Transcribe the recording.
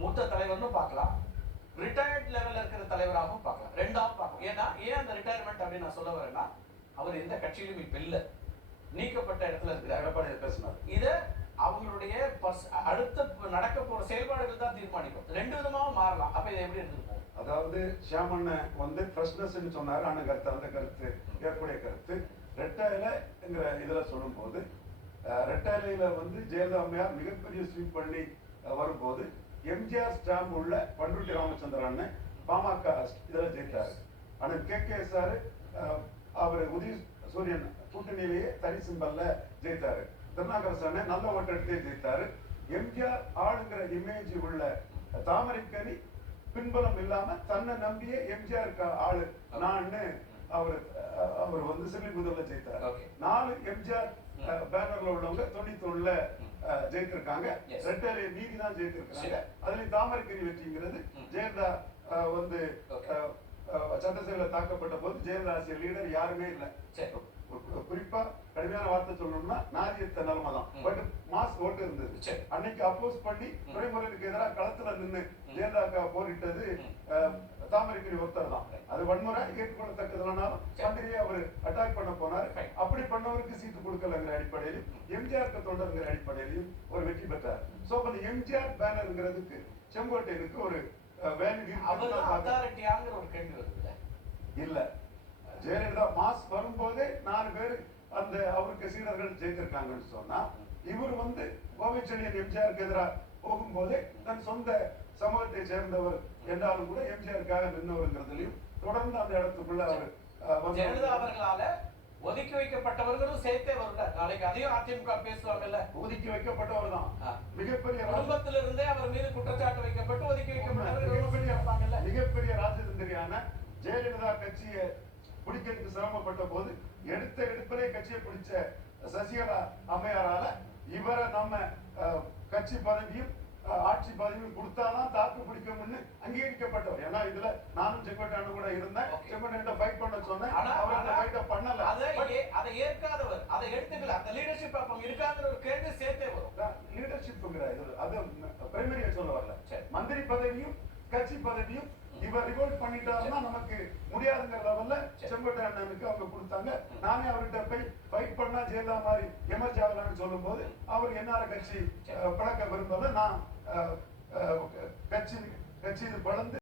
மூத்த தலைவர்னு பார்க்கலாம், ரிட்டையர்ட் லெவல்ல இருக்கிற தலைவராகவும் பார்க்கலாம். ரெண்டாவும் பார்க்கலாம். ஏன்னா ஏன் அந்த ரிட்டையர்மெண்ட் அப்படின்னு நான் சொல்ல வரேன்னா, அவர் எந்த கட்சியிலும் இப்ப இல்ல. நீக்கப்பட்ட இடத்துல இருக்கிறார். எடப்பாடி பேசினார். இத அவங்களுடைய அடுத்த நடக்க போற செயல்பாடுகள் தான் தீர்மானிக்கும். ரெண்டு விதமாவும் மாறலாம். அப்ப இதை எப்படி எடுத்துப்போம்? அதாவது ஷியாமண்ண வந்து ஃப்ரெஷ்னஸ் சொன்னாரு. ஆனா கருத்து அந்த கருத்து ஏற்புடைய கருத்து. ரெட்டையிலங்கிற இதுல சொல்லும் போது ரெட்டையில வந்து ஜெயலலிதா அம்மையார் மிகப்பெரிய ஸ்வீப் பண்ணி வரும்போது எம்ஜிஆர் ஸ்டாம்ப் உள்ள பண்ருட்டி ராமச்சந்திரன் பாமக இதுல ஜெயித்தாரு. ஆனா KKS அவர் உதய சூரியன் கூட்டணியிலேயே தனி சிம்பல்ல ஜெயித்தாரு. திருநாகரசனை நல்ல ஓட்டு எடுத்தே ஜெயித்தாரு. எம்ஜிஆர் ஆளுங்கிற இமேஜ் உள்ள தாமரைக்கனி பின்பலம் இல்லாம தன்னை நம்பிய எம்ஜிஆர் ஆளு நான்னு அவர் வந்து சிறுபுதூர்ல ஜெயித்தார். 4 எம்ஜிஆர் பேனர்ல உள்ளவங்க 91ல ஜெயித்திருக்காங்க. ரெட்டையில மீதி தான் ஜெயித்திருக்காங்க. அதுல தாமரைக்கனி வெற்றிங்கிறது ஜெயலலிதா வந்து சட்டசபையில தாக்கப்பட்ட போது ஜெயலலிதா லீடர் யாருமே இல்லை. குறிப்பா கடுமையான வார்த்தை சொல்லணும்னா நாதியத்த நிலைமை தான். பட் மாஸ் ஓட்டு இருந்தது. அன்னைக்கு அப்போஸ் பண்ணி துறைமுறைக்கு எதிராக களத்துல நின்று ஜெயலலிதா போரிட்டது தாமரைக்கனி ஒருத்தர் தான். அது வன்முறை ஏற்றுக்கொள்ளத்தக்கதுனாலும் மந்திரியை அவர் அட்டாக் பண்ண போனார். அப்படி பண்ணவருக்கு சீட்டு கொடுக்கலங்கிற அடிப்படையிலும் எம்ஜிஆர் தொண்டர்ங்கிற அடிப்படையிலும் ஒரு வெற்றி பெற்றார். சோ அந்த எம்ஜிஆர் பேனர்ங்கிறதுக்கு செங்கோட்டையனுக்கு ஒரு வேல்யூ ஒரு கேள்வி வருது இல்ல. ஜெயலலிதா மாஸ் வரும்போதே 4 பேர் அந்த அவருக்கு சீடர்கள் ஜெயித்திருக்காங்கன்னு சொன்னா, இவர் வந்து கோவைச்செழியன் எம்ஜிஆருக்கு எதிராக போகும்போதே தன் சொந்த சமூகத்தை சேர்ந்தவர் என்றாலும் கூட எம்ஜிஆருக்காக நின்றவருங்கிறதுலையும் தொடர்ந்து அந்த இடத்துக்குள்ள அவர் ஜெயலலிதா அவர்களால ஒதுக்கி வைக்கப்பட்டவர்களும் சேர்த்தே வருங்க. நாளைக்கு அதையும் அதிமுக பேசுவாங்கல்ல. ஒதுக்கி வைக்கப்பட்டவர் தான் மிகப்பெரிய குடும்பத்திலிருந்தே அவர் மீது குற்றச்சாட்டு வைக்கப்பட்டு ஒதுக்கி வைக்கப்பட்டவர் மிகப்பெரிய ராஜதந்திரியான ஜெயலலிதா கட்சியை பிடிக்கிறதுக்கு சிரமப்பட்ட போது எடுப்பிலே கட்சியை பிடிச்ச சசிகலா அம்மையாரால இவரை நம்ம கட்சி பதவியும் ஆட்சி பதவியும் கொடுத்தாதான் தாக்கு பிடிக்கும்னு அங்கீகரிக்கப்பட்டவர். ஏன்னா இதுல நானும் செங்கோட்டையன் கூட இருந்தேன். செங்கோட்டையன் ஃபைட் பண்ண சொன்னேன். அவர் அந்த ஃபைட்ட பண்ணல. அதை ஏற்காதவர், அதை எடுத்துக்கல. அந்த லீடர்ஷிப் அப்ப இருக்காங்கிற ஒரு கேள்வி சேர்த்தே வரும். லீடர்ஷிப்ங்கிற அது பிரைமரியா சொல்ல வரல. மந்திரி பதவியும் கட்சி பதவியும் இவர் ரிவோல்ட் பண்ணிட்டாருன்னா நமக்கு முடியாதுங்கிற லெவல்ல செங்கோட்டையனுக்கு அவங்க கொடுத்தாங்க. நானே அவர்கிட்ட போய் ஃபைட் பண்ணா ஜெயலலிதா மாதிரி எமர்ஜி ஆகலாம்னு சொல்லும் போது அவர் என்னால கட்சி பழக்க விரும்பல. நான் கட்சி பழந்து